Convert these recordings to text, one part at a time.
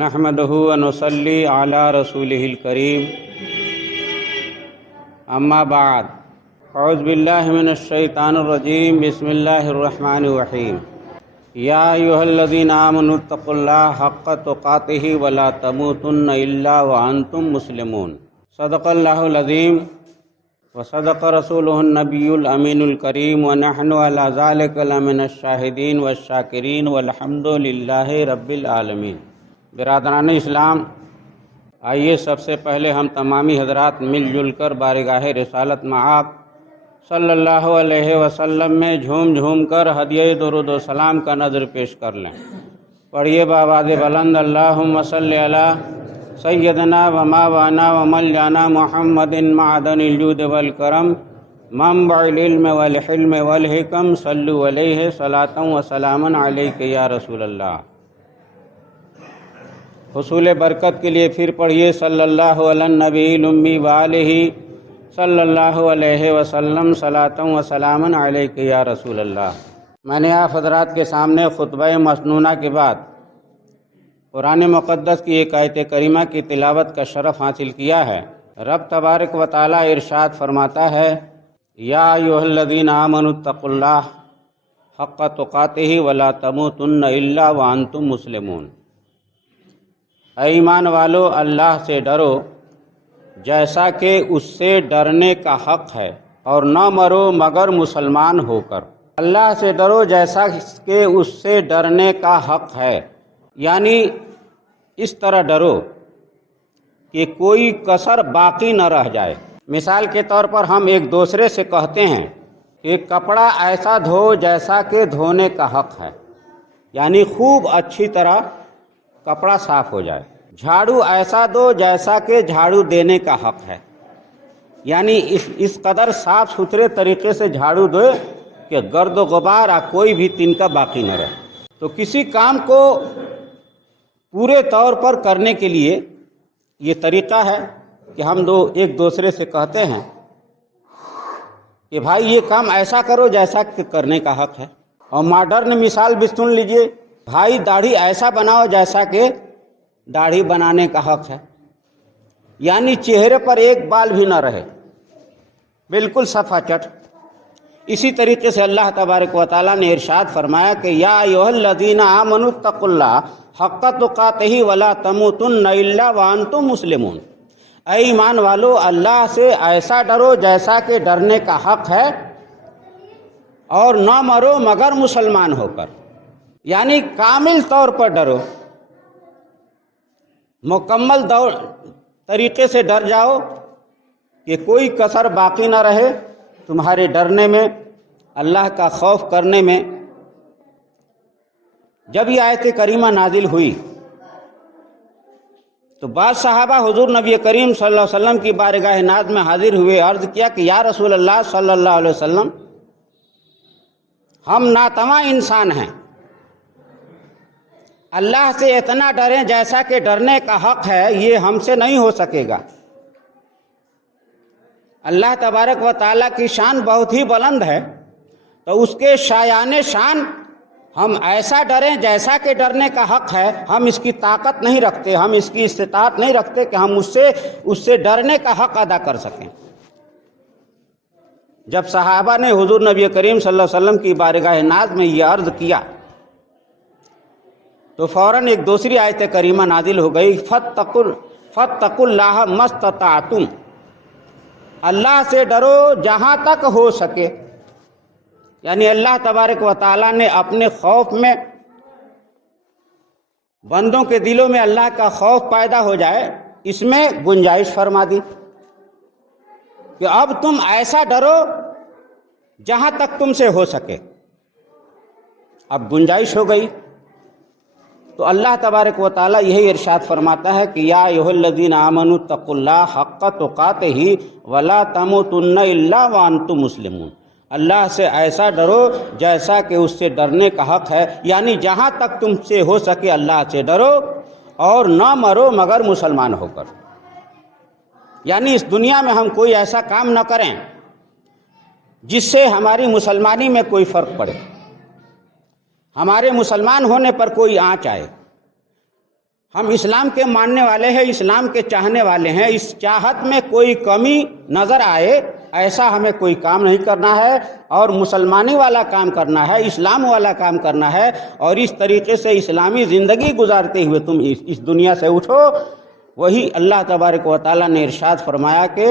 نحمدہ ونصلی علی رسولہ الکریم اما بعد اعوذ باللہ من الشیطان الرجیم بسم اللہ الرحمن الرحیم یا ایھا الذین آمنوا اتقوا اللہ حق تقاتہ ولا تموتن الا وانتم مسلمون صدق اللہ العظیم وصدق رسولہ النبی الامین الکریم ونحن علی ذلک لمن الشاہدین والشاکرین والحمد للہ رب العالمین۔ برادران اسلام، آئیے سب سے پہلے ہم تمامی حضرات مل جل کر بارگاہ رسالت مآب صلی اللہ علیہ وسلم میں جھوم جھوم کر ہدیہ درود و سلام کا نظر پیش کر لیں۔ پڑھیے بآواز بلند، اللہم صلی علی سیدنا و مولانا و مولانا محمد معدن الجود والکرم منبع العلم والحلم والحکم صلو علیہ صلاۃ و سلاما علیک یا رسول اللہ۔ حصول برکت کے لیے پھر پڑھیے صلی اللہ علی النبی الامی وآلہ صلی اللہ علیہ وسلم صلاۃ و سلاما علیک یا رسول اللہ۔ میں نے آپ حضرات کے سامنے خطبہ مسنونہ کے بعد قرآن مقدس کی ایک آیت کریمہ کی تلاوت کا شرف حاصل کیا ہے۔ رب تبارک و تعالی ارشاد فرماتا ہے، یا ایھا الذین آمنوا اتقوا اللہ حق تقاتہ ولا تموتن الا وانتم مسلمون۔ اے ایمان والو، اللہ سے ڈرو جیسا کہ اس سے ڈرنے کا حق ہے، اور نہ مرو مگر مسلمان ہو کر۔ اللہ سے ڈرو جیسا کہ اس سے ڈرنے کا حق ہے، یعنی اس طرح ڈرو کہ کوئی کسر باقی نہ رہ جائے۔ مثال کے طور پر ہم ایک دوسرے سے کہتے ہیں کہ کپڑا ایسا دھو جیسا کہ دھونے کا حق ہے، یعنی خوب اچھی طرح کپڑا صاف ہو جائے۔ جھاڑو ایسا دو جیسا کہ جھاڑو دینے کا حق ہے، یعنی اس قدر صاف ستھرے طریقے سے جھاڑو دو کہ گرد و غبار کوئی بھی تنکا باقی نہ رہے۔ تو کسی کام کو پورے طور پر کرنے کے لیے یہ طریقہ ہے کہ ہم ایک دوسرے سے کہتے ہیں کہ بھائی یہ کام ایسا کرو جیسا کہ کرنے کا حق ہے۔ اور ماڈرن مثال بھی سن لیجئے، بھائی داڑھی ایسا بناؤ جیسا کہ داڑھی بنانے کا حق ہے، یعنی چہرے پر ایک بال بھی نہ رہے، بالکل صفا چٹ۔ اسی طریقے سے اللہ تبارک و تعالیٰ نے ارشاد فرمایا کہ یا ایھا الذین آمنوا اتقوا اللہ حق تقاتہ ولا تموتن الا وانتم مسلمون۔ اے ایمان والو، اللہ سے ایسا ڈرو جیسا کہ ڈرنے کا حق ہے، اور نہ مرو مگر مسلمان ہو کر، یعنی کامل طور پر ڈرو، مکمل طریقے سے ڈر جاؤ کہ کوئی کسر باقی نہ رہے تمہارے ڈرنے میں، اللہ کا خوف کرنے میں۔ جب یہ آیت کریمہ نازل ہوئی تو بعض صحابہ حضور نبی کریم صلی اللہ علیہ وسلم کی بارگاہ ناز میں حاضر ہوئے، عرض کیا کہ یا رسول اللہ صلی اللہ علیہ وسلم، ہم ناتواں انسان ہیں، اللہ سے اتنا ڈریں جیسا کہ ڈرنے کا حق ہے، یہ ہم سے نہیں ہو سکے گا۔ اللہ تبارک و تعالیٰ کی شان بہت ہی بلند ہے، تو اس کے شایان شان ہم ایسا ڈریں جیسا کہ ڈرنے کا حق ہے، ہم اس کی طاقت نہیں رکھتے، ہم اس کی استطاعت نہیں رکھتے کہ ہم اس سے ڈرنے کا حق ادا کر سکیں۔ جب صحابہ نے حضور نبی کریم صلی اللہ علیہ وسلم کی بارگاہ ناز میں یہ عرض کیا تو فوراً ایک دوسری آیت کریمہ نازل ہو گئی، فاتقوا اللہ ما استطعتم۔ اللہ سے ڈرو جہاں تک ہو سکے، یعنی اللہ تبارک و تعالیٰ نے اپنے خوف میں بندوں کے دلوں میں اللہ کا خوف پیدا ہو جائے، اس میں گنجائش فرما دی کہ اب تم ایسا ڈرو جہاں تک تم سے ہو سکے۔ اب گنجائش ہو گئی تو اللہ تبارک و تعالیٰ یہی ارشاد فرماتا ہے کہ یا ایھا الذین آمنوا اتقوا اللہ حق تقاتہ ولا تموتن الا وانتم مسلمون۔ اللہ سے ایسا ڈرو جیسا کہ اس سے ڈرنے کا حق ہے، یعنی جہاں تک تم سے ہو سکے اللہ سے ڈرو، اور نہ مرو مگر مسلمان ہو کر۔ یعنی اس دنیا میں ہم کوئی ایسا کام نہ کریں جس سے ہماری مسلمانی میں کوئی فرق پڑے، ہمارے مسلمان ہونے پر کوئی آنچ آئے۔ ہم اسلام کے ماننے والے ہیں، اسلام کے چاہنے والے ہیں، اس چاہت میں کوئی کمی نظر آئے ایسا ہمیں کوئی کام نہیں کرنا ہے، اور مسلمانی والا کام کرنا ہے، اسلام والا کام کرنا ہے، اور اس طریقے سے اسلامی زندگی گزارتے ہوئے تم اس دنیا سے اٹھو۔ وہی اللہ تبارک و تعالیٰ نے ارشاد فرمایا کہ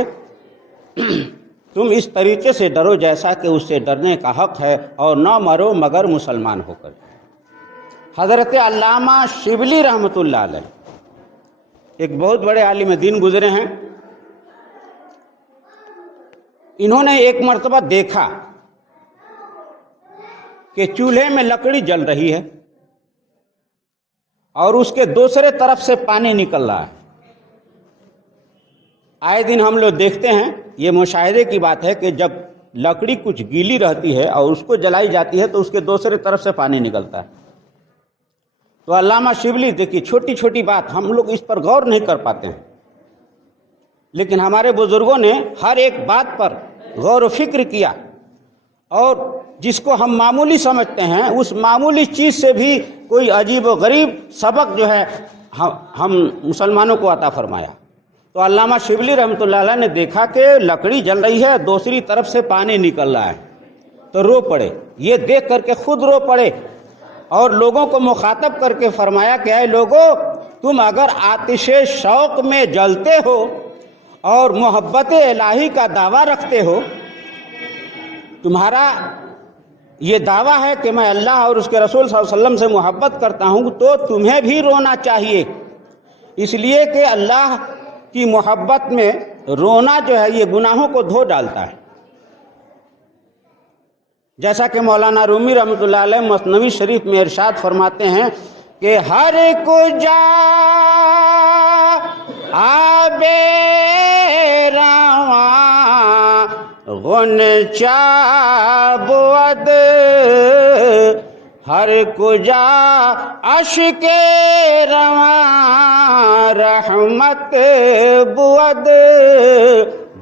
تم اس طریقے سے ڈرو جیسا کہ اس سے ڈرنے کا حق ہے، اور نہ مرو مگر مسلمان ہو کر۔ حضرت علامہ شبلی رحمۃ اللہ علیہ ایک بہت بڑے عالم دین گزرے ہیں۔ انہوں نے ایک مرتبہ دیکھا کہ چولہے میں لکڑی جل رہی ہے اور اس کے دوسرے طرف سے پانی نکل رہا ہے۔ آئے دن ہم لوگ دیکھتے ہیں، یہ مشاہدے کی بات ہے کہ جب لکڑی کچھ گیلی رہتی ہے اور اس کو جلائی جاتی ہے تو اس کے دوسرے طرف سے پانی نکلتا ہے۔ تو علامہ شبلی دیکھیے، چھوٹی چھوٹی بات ہم لوگ اس پر غور نہیں کر پاتے ہیں، لیکن ہمارے بزرگوں نے ہر ایک بات پر غور و فکر کیا، اور جس کو ہم معمولی سمجھتے ہیں اس معمولی چیز سے بھی کوئی عجیب و غریب سبق جو ہے ہم مسلمانوں کو عطا فرمایا۔ تو علامہ شبلی رحمۃ اللہ علیہ نے دیکھا کہ لکڑی جل رہی ہے، دوسری طرف سے پانی نکل رہا ہے، تو رو پڑے۔ یہ دیکھ کر کے خود رو پڑے اور لوگوں کو مخاطب کر کے فرمایا کہ اے لوگو، تم اگر آتش شوق میں جلتے ہو اور محبت الہی کا دعویٰ رکھتے ہو، تمہارا یہ دعویٰ ہے کہ میں اللہ اور اس کے رسول صلی اللہ علیہ وسلم سے محبت کرتا ہوں، تو تمہیں بھی رونا چاہیے، اس لیے کہ اللہ کی محبت میں رونا جو ہے یہ گناہوں کو دھو ڈالتا ہے۔ جیسا کہ مولانا رومی رحمۃ اللہ علیہ مثنوی شریف میں ارشاد فرماتے ہیں کہ ہر کو جا آبے رواں غنچہ بود، ہر کجا اشک رواں رحمت بود۔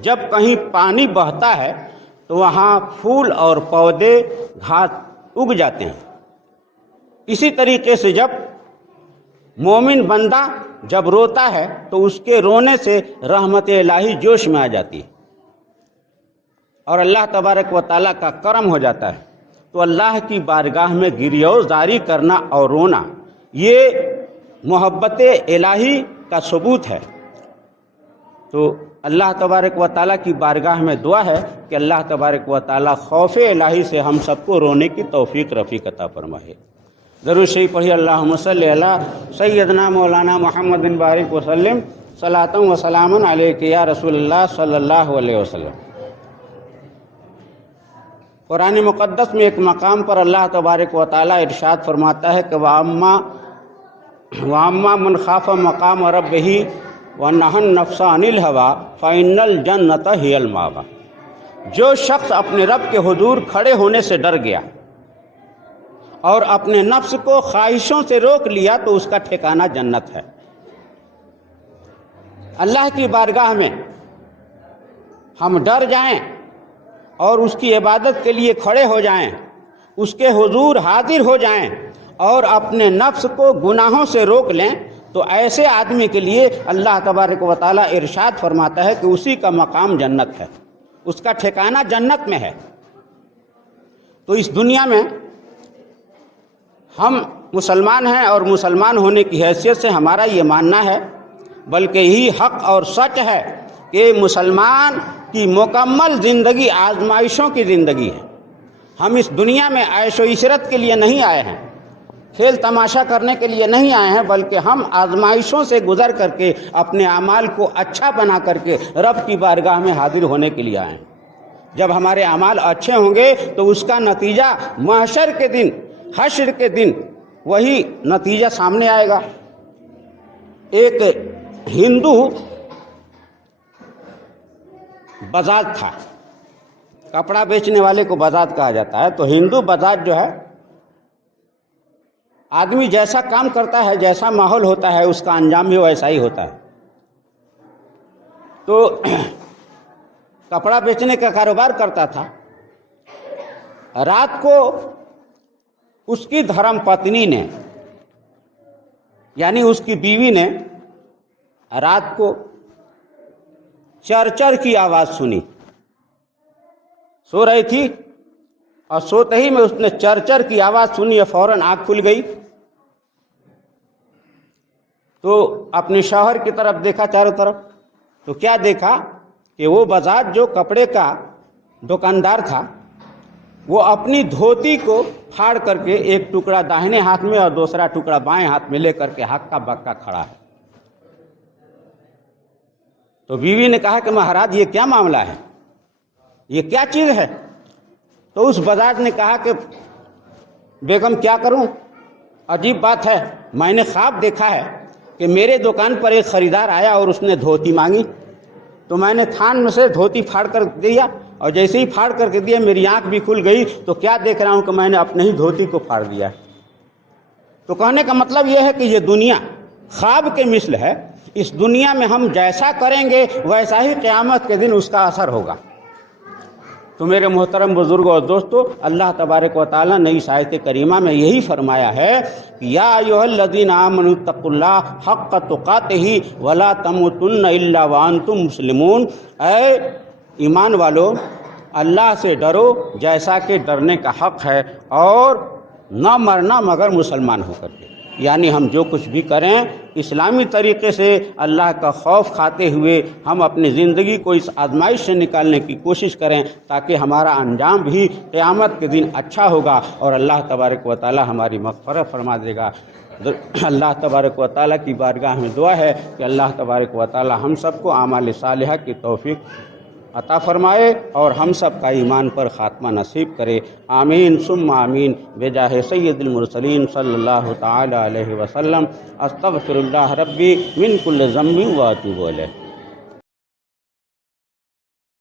جب کہیں پانی بہتا ہے تو وہاں پھول اور پودے گھاس اگ جاتے ہیں۔ اسی طریقے سے جب مومن بندہ جب روتا ہے تو اس کے رونے سے رحمت الہی جوش میں آ جاتی ہے اور اللہ تبارک و تعالیٰ کا کرم ہو جاتا ہے۔ تو اللہ کی بارگاہ میں گریوزاری کرنا اور رونا یہ محبت الہی کا ثبوت ہے۔ تو اللہ تبارک و تعالیٰ کی بارگاہ میں دعا ہے کہ اللہ تبارک و تعالیٰ خوف الہی سے ہم سب کو رونے کی توفیق رفیق عطا فرمائے۔ درود شریف پڑھیے، اللہم صلی علی سیدنا مولانا محمد بن بارک وسلم، صلاۃ و سلام علیک یا رسول اللہ صلی اللہ علیہ وسلم۔ قرآن مقدس میں ایک مقام پر اللہ تبارک و تعالیٰ ارشاد فرماتا ہے کہ وَأَمَّا مَنْ خَافَ مَقَامَ رَبِّهِ وَنَهَى النَّفْسَ عَنِ الْهَوَىٰ فَإِنَّ الْجَنَّةَ هِيَ الْمَأْوَىٰ۔ جو شخص اپنے رب کے حضور کھڑے ہونے سے ڈر گیا اور اپنے نفس کو خواہشوں سے روک لیا تو اس کا ٹھکانہ جنت ہے۔ اللہ کی بارگاہ میں ہم ڈر جائیں اور اس کی عبادت کے لیے کھڑے ہو جائیں، اس کے حضور حاضر ہو جائیں اور اپنے نفس کو گناہوں سے روک لیں، تو ایسے آدمی کے لیے اللہ تبارک و تعالیٰ ارشاد فرماتا ہے کہ اسی کا مقام جنت ہے، اس کا ٹھکانہ جنت میں ہے۔ تو اس دنیا میں ہم مسلمان ہیں اور مسلمان ہونے کی حیثیت سے ہمارا یہ ماننا ہے، بلکہ یہی حق اور سچ ہے کہ مسلمان کی مکمل زندگی آزمائشوں کی زندگی ہے۔ ہم اس دنیا میں عیش و عشرت کے لیے نہیں آئے ہیں، کھیل تماشا کرنے کے لیے نہیں آئے ہیں، بلکہ ہم آزمائشوں سے گزر کر کے اپنے اعمال کو اچھا بنا کر کے رب کی بارگاہ میں حاضر ہونے کے لیے آئے ہیں۔ جب ہمارے اعمال اچھے ہوں گے تو اس کا نتیجہ محشر کے دن، حشر کے دن وہی نتیجہ سامنے آئے گا۔ ایک ہندو بزاز تھا، کپڑا بیچنے والے کو بزاز کہا جاتا ہے۔ تو ہندو بزاز جو ہے، آدمی جیسا کام کرتا ہے، جیسا ماحول ہوتا ہے، اس کا انجام بھی ویسا ہی ہوتا ہے۔ تو کپڑا بیچنے کا کاروبار کرتا تھا۔ رات کو اس کی دھرم پتنی نے یعنی اس کی بیوی نے رات کو چرچر کی آواز سنی، سو رہی تھی اور سوتے ہی میں اس نے چرچر کی آواز سنی اور فوراً آنکھ کھل گئی، تو اپنے شوہر کی طرف دیکھا چاروں طرف، تو کیا دیکھا کہ وہ بذات جو کپڑے کا دکاندار تھا وہ اپنی دھوتی کو پھاڑ کر کے ایک ٹکڑا داہنے ہاتھ میں اور دوسرا ٹکڑا بائیں ہاتھ میں لے کر کے ہکا بکا کھڑا ہے۔ تو بیوی نے کہا کہ مہاراج یہ کیا معاملہ ہے، یہ کیا چیز ہے؟ تو اس بذات نے کہا کہ بیگم کیا کروں، عجیب بات ہے، میں نے خواب دیکھا ہے کہ میرے دکان پر ایک خریدار آیا اور اس نے دھوتی مانگی، تو میں نے تھان میں سے دھوتی پھاڑ کر دیا، اور جیسے ہی پھاڑ کر کے دیا میری آنکھ بھی کھل گئی، تو کیا دیکھ رہا ہوں کہ میں نے اپنے ہی دھوتی کو پھاڑ دیا۔ تو کہنے کا مطلب یہ ہے کہ یہ دنیا خواب کے مثل ہے، اس دنیا میں ہم جیسا کریں گے ویسا ہی قیامت کے دن اس کا اثر ہوگا۔ تو میرے محترم بزرگوں اور دوستو، اللہ تبارک و تعالیٰ نے اس آیت کریمہ میں یہی فرمایا ہے کہ یا ایھا الذین آمنوا اتقوا اللہ حق تقاتہ ولا تموتن الا وانتم مسلمون، اے ایمان والو اللہ سے ڈرو جیسا کہ ڈرنے کا حق ہے، اور نہ مرنا مگر مسلمان ہو کر کے، یعنی ہم جو کچھ بھی کریں اسلامی طریقے سے اللہ کا خوف کھاتے ہوئے ہم اپنی زندگی کو اس آزمائش سے نکالنے کی کوشش کریں، تاکہ ہمارا انجام بھی قیامت کے دن اچھا ہوگا اور اللہ تبارک و تعالی ہماری مغفرت فرما دے گا۔ اللہ تبارک و تعالیٰ کی بارگاہ میں دعا ہے کہ اللہ تبارک و تعالیٰ ہم سب کو اعمال صالحہ کی توفیق عطا فرمائے اور ہم سب کا ایمان پر خاتمہ نصیب کرے، آمین ثم آمین، بجاہ سید المرسلین صلی اللہ تعالی علیہ وسلم۔ استغفر اللہ ربی من کل ذنب و اتوب الیہ۔